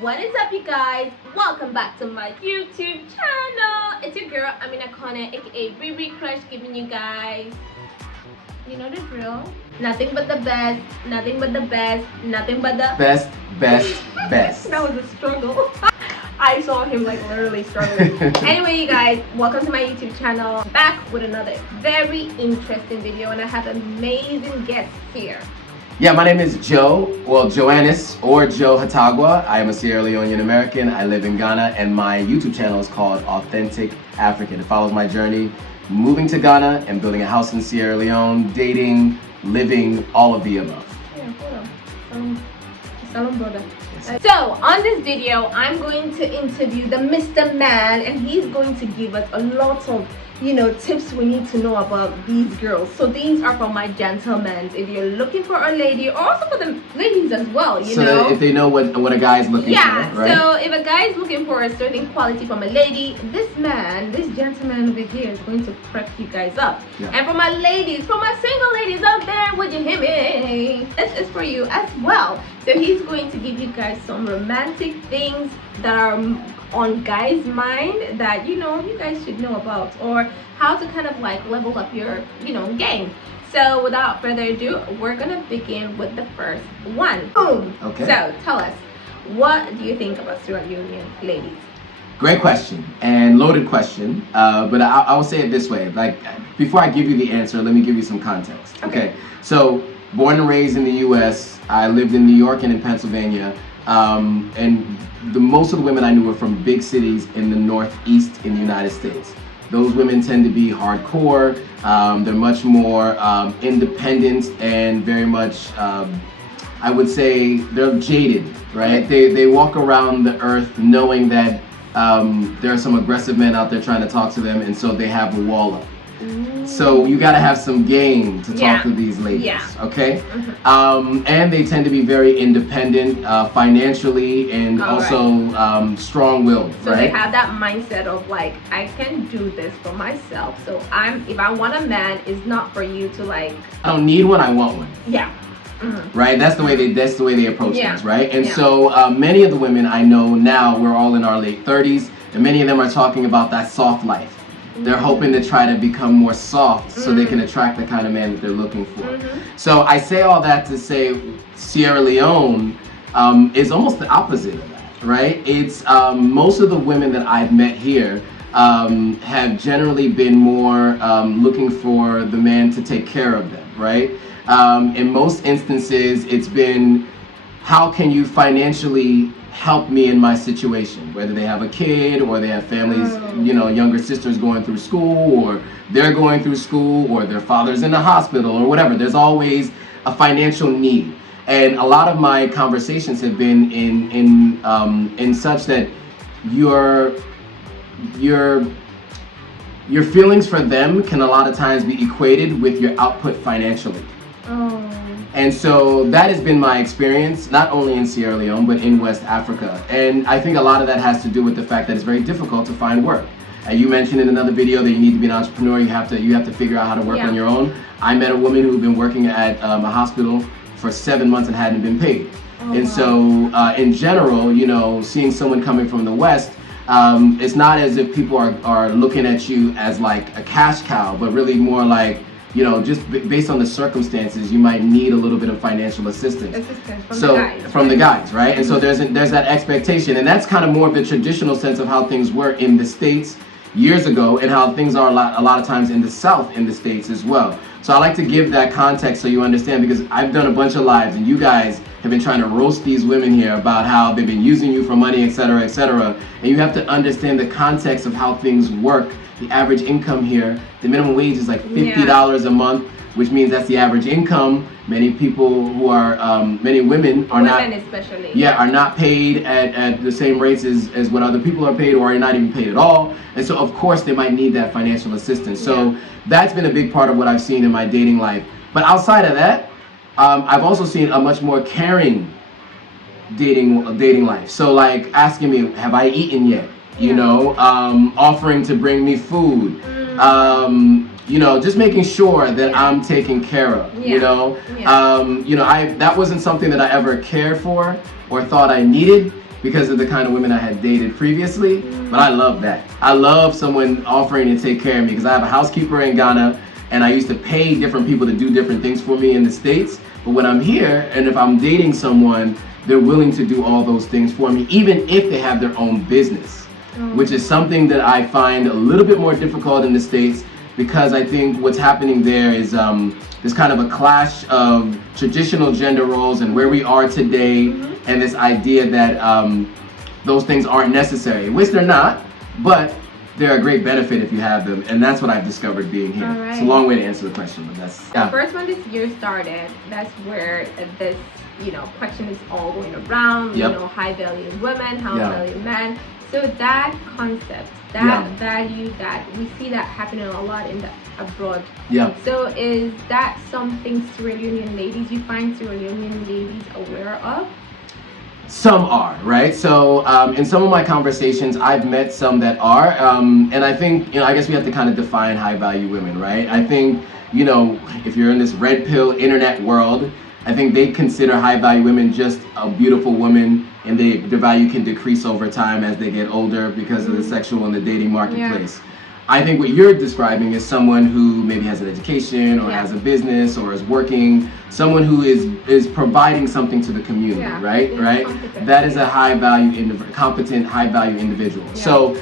What is up, you guys? Welcome back to my YouTube channel. It's your girl Amina Konneh, aka BB Crush, giving you guys, you know the drill. Nothing but the best, nothing but the best, nothing but the best. That was a struggle. I saw him like literally struggling. Anyway, you guys, welcome to my YouTube channel. Back with another very interesting video, and I have amazing guests here. Yeah, my name is Joannes or Joe Hotagua. I am a Sierra Leonean American. I live in Ghana, and my YouTube channel is called Authentic African. It follows my journey moving to Ghana and building a house in Sierra Leone, dating, living, all of the above. Yeah, hold on. Salam, brother. So on this video, I'm going to interview the Mr. Man, and he's going to give us a lot of tips we need to know about these girls. So these are for my gentlemen. If you're looking for a lady, or also for the ladies as well, you know. So if they know what a guy is looking for, right? So if a guy is looking for a certain quality from a lady, this gentleman over here is going to prep you guys up. Yeah. And for my ladies, for my single ladies out there, would you hear me? This is for you as well. So he's going to give you guys some romantic things that are on guys' mind that you guys should know about, or how to kind of like level up your game. So without further ado, we're gonna begin with the first one. Boom. Okay. So tell us, what do you think about Sierra Leonean ladies? Great question and loaded question, but I will say it this way. Like, before I give you the answer, let me give you some context. Okay. So born and raised in the U.S., I lived in New York and in Pennsylvania, and most of the women I knew were from big cities in the Northeast in the United States. Those women tend to be hardcore. They're much more independent and very much, I would say, they're jaded, right? They walk around the earth knowing that there are some aggressive men out there trying to talk to them, and so they have a wall up. So you got to have some game to talk to these ladies, okay? And they tend to be very independent financially, and also strong-willed, so right? They have that mindset of like, I can do this for myself. So if I want a man, it's not for you to like. I don't need one. I want one. Yeah. Right. That's the way they approach things, right? And so many of the women I know now, we're all in our late 30s, and many of them are talking about that soft life. They're hoping to try to become more soft so they can attract the kind of man that they're looking for. So I say all that to say Sierra Leone is almost the opposite of that, right? It's most of the women that I've met here have generally been more looking for the man to take care of them, right? In most instances, it's been, how can you financially help me in my situation, whether they have a kid or they have families, younger sisters going through school, or they're going through school, or their father's in the hospital, or whatever. There's always a financial need. And a lot of my conversations have been in such that your feelings for them can a lot of times be equated with your output financially. And so that has been my experience, not only in Sierra Leone, but in West Africa. And I think a lot of that has to do with the fact that it's very difficult to find work. You mentioned in another video that you need to be an entrepreneur. You have to figure out how to work on your own. I met a woman who had been working at a hospital for 7 months and hadn't been paid. And so in general, seeing someone coming from the West, it's not as if people are looking at you as like a cash cow, but really more like, just based on the circumstances, you might need a little bit of financial assistance. From the guys, right? And so there's that expectation, and that's kind of more of the traditional sense of how things were in the States years ago, and how things are a lot of times in the South in the States as well. So I like to give that context so you understand, because I've done a bunch of lives, and you guys have been trying to roast these women here about how they've been using you for money, etc., etc. And you have to understand the context of how things work. The average income here, the minimum wage is like $50 a month, which means that's the average income. Many people who are, many women are not paid at the same rates as what other people are paid, or are not even paid at all. And so of course they might need that financial assistance. So that's been a big part of what I've seen in my dating life. But outside of that, I've also seen a much more caring dating life. So like asking me, have I eaten yet? Offering to bring me food, just making sure that I'm taken care of, that wasn't something that I ever cared for or thought I needed. because of the kind of women I had dated previously. But I love that. I love someone offering to take care of me, because I have a housekeeper in Ghana, and I used to pay different people to do different things for me in the States. But when I'm here, and if I'm dating someone, they're willing to do all those things for me, even if they have their own business, which is something that I find a little bit more difficult in the States, because I think what's happening there is there's kind of a clash of traditional gender roles and where we are today, and this idea that those things aren't necessary, which they're not, but they're a great benefit if you have them, and that's what I've discovered being here. Right. It's a long way to answer the question, but that's First, when this year started, that's where this question is all going around. High value women, high value men. So that concept, that value, that we see that happening a lot in the abroad. So is that something Sierra Leonean ladies, you find Sierra Leonean ladies aware of? Some are, right? So in some of my conversations, I've met some that are, and I think, I guess we have to kind of define high value women, right? I think, if you're in this red pill internet world, I think they consider high value women just a beautiful woman, and their value can decrease over time as they get older because of the sexual and the dating marketplace. I think what you're describing is someone who maybe has an education or has a business or is working, someone who is providing something to the community, right? That is a competent, high value individual. So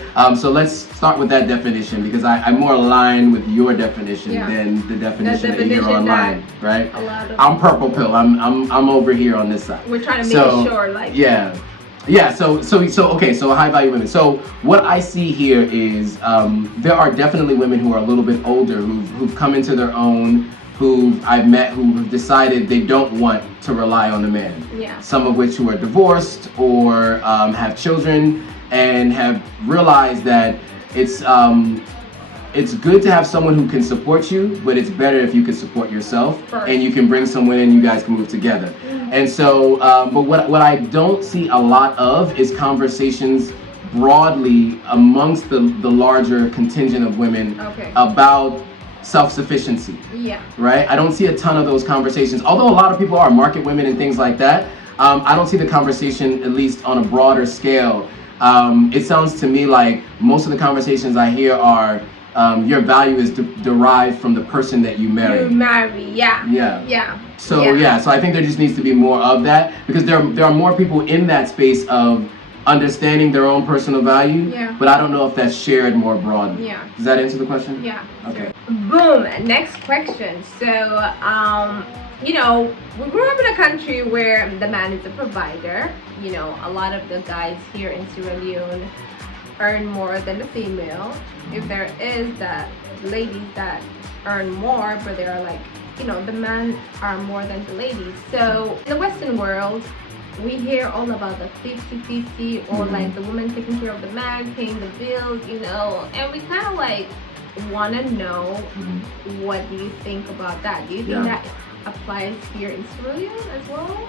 let's start with that definition, because I'm more aligned with your definition than the definition that you hear online, right? I'm purple pill. I'm over here on this side. We're trying to make sure, So high value women. So what I see here is there are definitely women who are a little bit older who've come into their own, who I've met who have decided they don't want to rely on a man. Some of which who are divorced or have children and have realized that it's good to have someone who can support you, but it's better if you can support yourself and you can bring someone in, you guys can move together. And so, but what I don't see a lot of is conversations broadly amongst the larger contingent of women about self-sufficiency. Right? I don't see a ton of those conversations, although a lot of people are market women and things like that. I don't see the conversation, at least on a broader scale. It sounds to me like most of the conversations I hear are your value is derived from the person that you marry. So I think there just needs to be more of that, because there are more people in that space of understanding their own personal value, but I don't know if that's shared more broadly. Does that answer the question? Okay. Boom. Next question. So we grew up in a country where the man is a provider. A lot of the guys here in Sierra Leone earn more than the female. If there is that ladies that earn more, but they are like, the men are more than the ladies. So in the Western world, we hear all about the 50-50, or like the woman taking care of the man, paying the bills, and we kind of like want to know, what do you think about that? Do you think that applies here in Sierra Leone as well?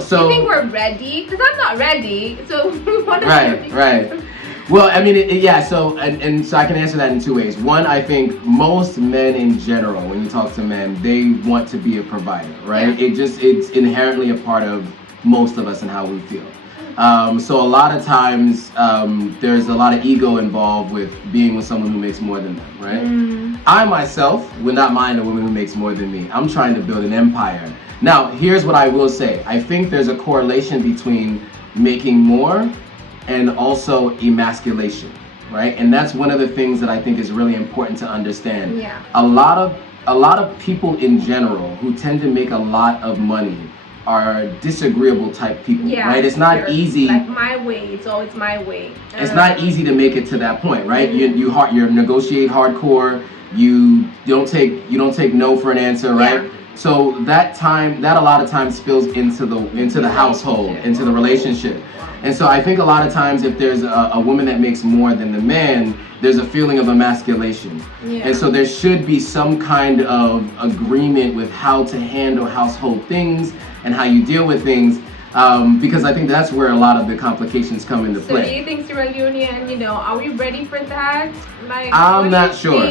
So do you think we're ready? Because I'm not ready. So we want to right. Well, I mean, so I can answer that in two ways. One, I think most men in general, when you talk to men, they want to be a provider, right? It's inherently a part of most of us and how we feel. So a lot of times there's a lot of ego involved with being with someone who makes more than them, right? I myself would not mind a woman who makes more than me. I'm trying to build an empire. Now, here's what I will say. I think there's a correlation between making more and also emasculation, right? And that's one of the things that I think is really important to understand. A lot of people in general who tend to make a lot of money are disagreeable type people, right? It's not easy. Like my way, it's always my way. It's not easy to make it to that point, right? You negotiate hardcore. You don't take no for an answer, right? So that a lot of times spills into the household, into the relationship. And so I think a lot of times if there's a woman that makes more than the man, there's a feeling of emasculation. And so there should be some kind of agreement with how to handle household things and how you deal with things, because I think that's where a lot of the complications come into play. So do you think Sierra Leonean, are we ready for that? Like, I'm not sure.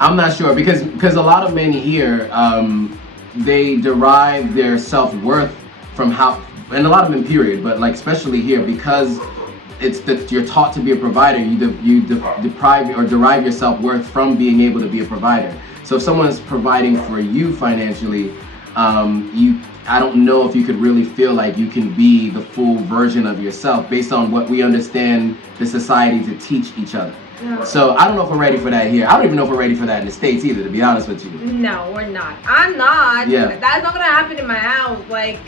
I'm not sure, because a lot of men here, they derive their self-worth from and a lot of them period, but like especially here, because it's that you're taught to be a provider, you deprive or derive your self-worth from being able to be a provider. So if someone's providing for you financially, I don't know if you could really feel like you can be the full version of yourself based on what we understand the society to teach each other. Yeah. So I don't know if we're ready for that here. I don't even know if we're ready for that in the States either, to be honest with you. No, we're not. I'm not. Yeah. That's not gonna happen in my house. Like,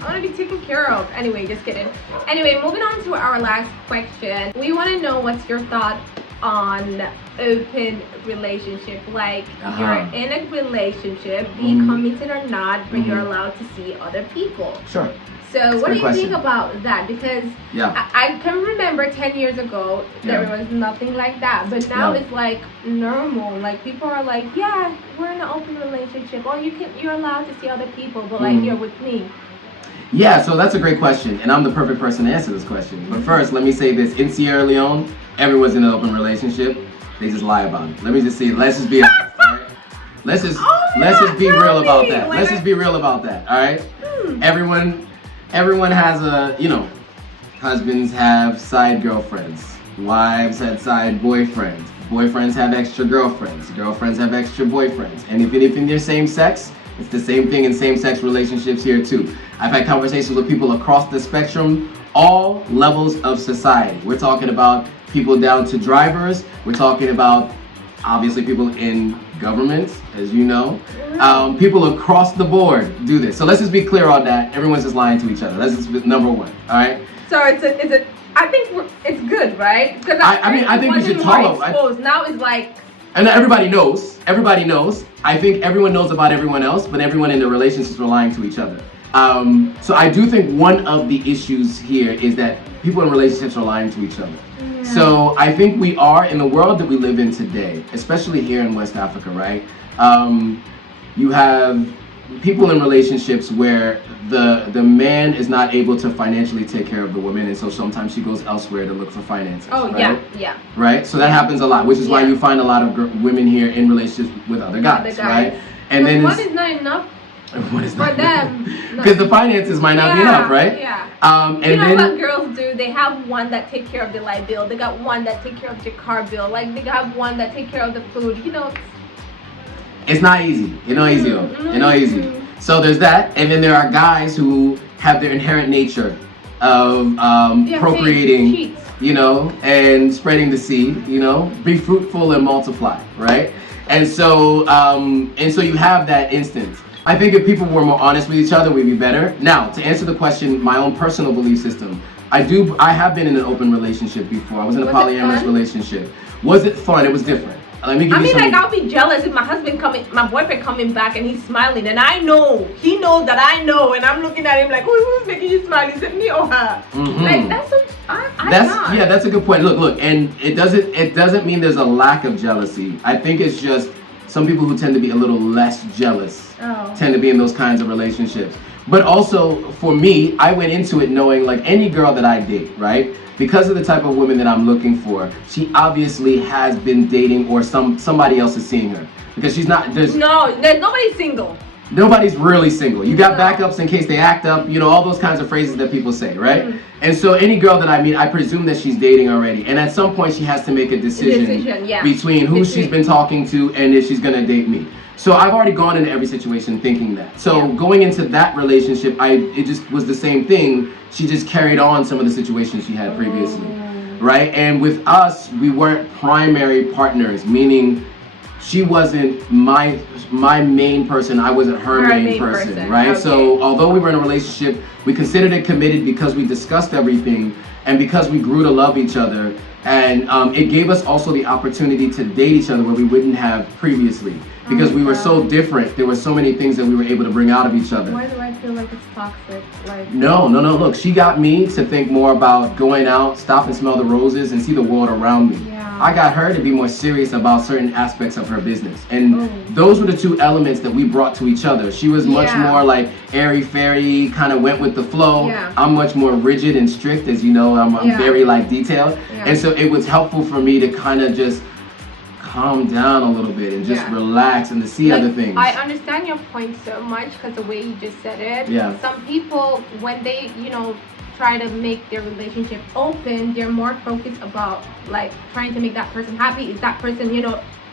I want to be taken care of. Anyway, just kidding. Anyway, moving on to our last question. We want to know what's your thought on open relationship. Like, you're in a relationship, be committed or not, but you're allowed to see other people. Sure. So what do you think about that? Because I can remember 10 years ago there was nothing like that, but now it's like normal. Like, people are like, yeah, we're in an open relationship, or you're allowed to see other people, but like you're with me. Yeah, so that's a great question, and I'm the perfect person to answer this question. But first, let me say this: in Sierra Leone, everyone's in an open relationship. They just lie about it. Let me just see. Let's just be honest, all right? Let's just be real about that. Let's just be real about that. All right? Everyone has a, husbands have side girlfriends, wives have side boyfriends, boyfriends have extra girlfriends, girlfriends have extra boyfriends, and if in their same sex, it's the same thing in same-sex relationships here too. I've had conversations with people across the spectrum, all levels of society. We're talking about people down to drivers. We're talking about, obviously, people in government, as you know. People across the board do this. So let's just be clear on that. Everyone's just lying to each other. That's just number one, all right? So I think it's good, right? Because I think we should talk about it. Now it's like... And everybody knows. Everybody knows. I think everyone knows about everyone else, but everyone in the relationships are lying to each other. So I do think one of the issues here is that people in relationships are lying to each other. Yeah. So I think we are, in the world that we live in today, especially here in West Africa, right? You have people in relationships where the man is not able to financially take care of the woman, and so sometimes she goes elsewhere to look for finances. Oh, right? yeah. Right? So that happens a lot, which is why you find a lot of women here in relationships with other guys, right? And then one is not enough for them. Because the finances might not be enough, right? Yeah. And you know then what girls do? They have one that take care of the light bill. They got one that take care of your car bill. Like, they have one that take care of the food. It's not easy. It's not easy though. It's not easy. So there's that, and then there are guys who have their inherent nature of procreating, and spreading the seed, be fruitful and multiply, right? And so you have that instance. I think if people were more honest with each other, we'd be better. Now, to answer the question, my own personal belief system, I have been in an open relationship before. I was in a polyamorous relationship. Was it fun? It was different. Let me give you some... I'll be jealous if my boyfriend coming back and he's smiling, and I know, he knows that I know, and I'm looking at him like, who's making you smile? Is it me or her? Like, that's a good point. Look, and it doesn't mean there's a lack of jealousy. I think it's just some people who tend to be a little less jealous tend to be in those kinds of relationships. But also, for me, I went into it knowing, like, any girl that I date, right? Because of the type of woman that I'm looking for, she obviously has been dating, or somebody else is seeing her. Because she's not... there's nobody's single. Nobody's really single. You got backups in case they act up, all those kinds of phrases that people say, right? And so any girl that I meet, I presume that she's dating already. And at some point, she has to make a decision between who she's been talking to and if she's going to date me. So I've already gone into every situation thinking that. So going into that relationship, it just was the same thing. She just carried on some of the situations she had previously, right? And with us, we weren't primary partners, meaning she wasn't my main person, I wasn't her main person, right? Okay. So although we were in a relationship, we considered it committed because we discussed everything and because we grew to love each other. And it gave us also the opportunity to date each other where we wouldn't have previously. Because we were so different, there were so many things that we were able to bring out of each other. Why do I feel like it's toxic? No. Look, she got me to think more about going out, stop and smell the roses, and see the world around me. Yeah. I got her to be more serious about certain aspects of her business. And those were the two elements that we brought to each other. She was much more like airy-fairy, kind of went with the flow. Yeah. I'm much more rigid and strict, as you know, I'm very detailed. Yeah. And so it was helpful for me to kind of just calm down a little bit and just Yeah. relax and to see Like, other things. I understand your point so much because the way you just said it. Yeah. Some people, when they, try to make their relationship open, they're more focused about like trying to make that person happy. Is that person,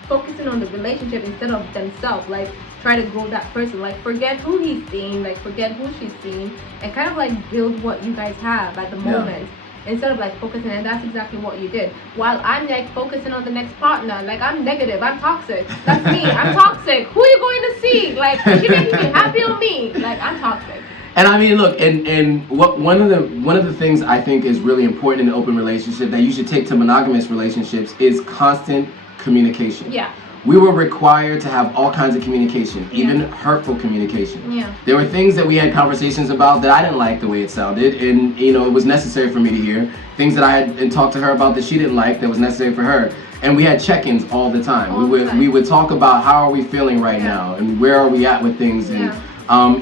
focusing on the relationship instead of themselves? Like try to grow that person. Like forget who he's seeing, like forget who she's seeing, and kind of like build what you guys have at the moment. Instead of like focusing, and that's exactly what you did. While I'm like focusing on the next partner, like I'm negative, I'm toxic. That's me. I'm toxic. Who are you going to see? Like is she making me happy on me? Like I'm toxic. And I mean, look, and what one of the things I think is really important in an open relationship that you should take to monogamous relationships is constant communication. Yeah. We were required to have all kinds of communication, even hurtful communication. Yeah. There were things that we had conversations about that I didn't like the way it sounded, and it was necessary for me to hear. Things that I had talked to her about that she didn't like that was necessary for her. And we had check-ins all the time. We would talk about how are we feeling right now and where are we at with things. And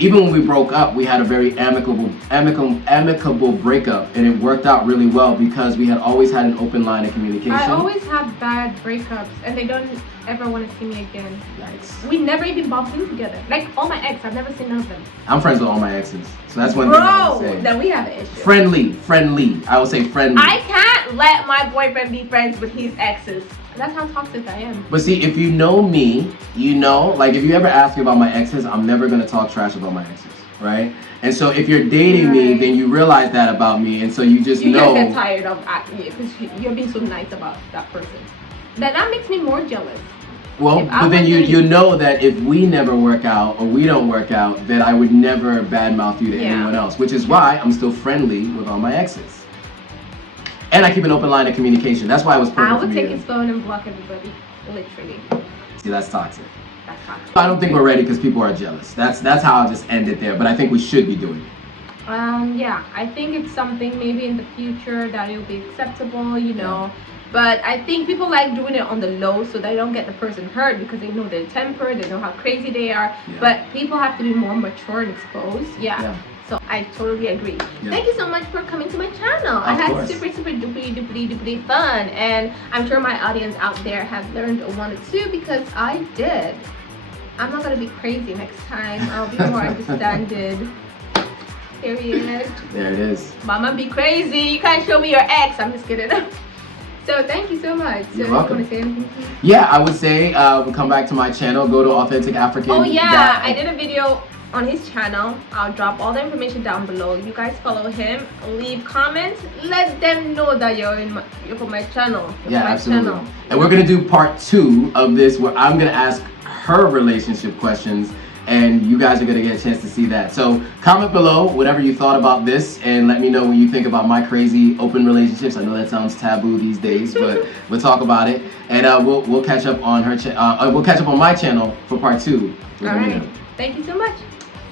even when we broke up, we had a very amicable breakup, and it worked out really well because we had always had an open line of communication. I always have bad breakups, and they don't ever want to see me again. Nice. We never even bumped into together. Like all my ex, I've never seen none of them. I'm friends with all my exes, so that's one thing I would say. Then we have an issue. Friendly. I would say friendly. I can't let my boyfriend be friends with his exes. That's how toxic I am. But see, if you know me, like if you ever ask me about my exes, I'm never gonna talk trash about my exes, right? And so if you're dating me, then you realize that about me, and so you just know. You get tired of acting because you're being so nice about that person. That makes me more jealous. Well, but then you know that if we never work out or we don't work out, that I would never badmouth you to anyone else, which is why I'm still friendly with all my exes. And I keep an open line of communication. That's why it was perfect I for would me. take his phone and block everybody, literally. See, that's toxic. That's toxic. I don't think we're ready because people are jealous. That's how I'll just end it there. But I think we should be doing it. Yeah, I think it's something maybe in the future that it'll be acceptable, But I think people like doing it on the low so they don't get the person hurt because they know their temper, they know how crazy they are. Yeah. But people have to be more mature and exposed. Yeah. So I totally agree. Yeah. Thank you so much for coming to my channel. I had super duper fun, and I'm sure my audience out there have learned a one or two because I did. I'm not gonna be crazy next time. I'll be more understanding. Period. There it is. Mama, be crazy. You can't show me your ex. I'm just kidding. So thank you so much. So You're welcome. You want to say anything? Yeah, I would say come back to my channel. Go to Authentic African. Oh yeah, I did a video on his channel. I'll drop all the information down below. You guys follow him, leave comments, let them know that you're from my channel. Absolutely. And we're gonna do part 2 of this where I'm gonna ask her relationship questions, and you guys are gonna get a chance to see that. So comment below whatever you thought about this, and let me know what you think about my crazy open relationships. I know that sounds taboo these days, but we'll talk about it, and we'll catch up on her. We'll catch up on my channel for part 2. All right. Thank you so much.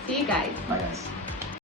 See you guys. Bye guys.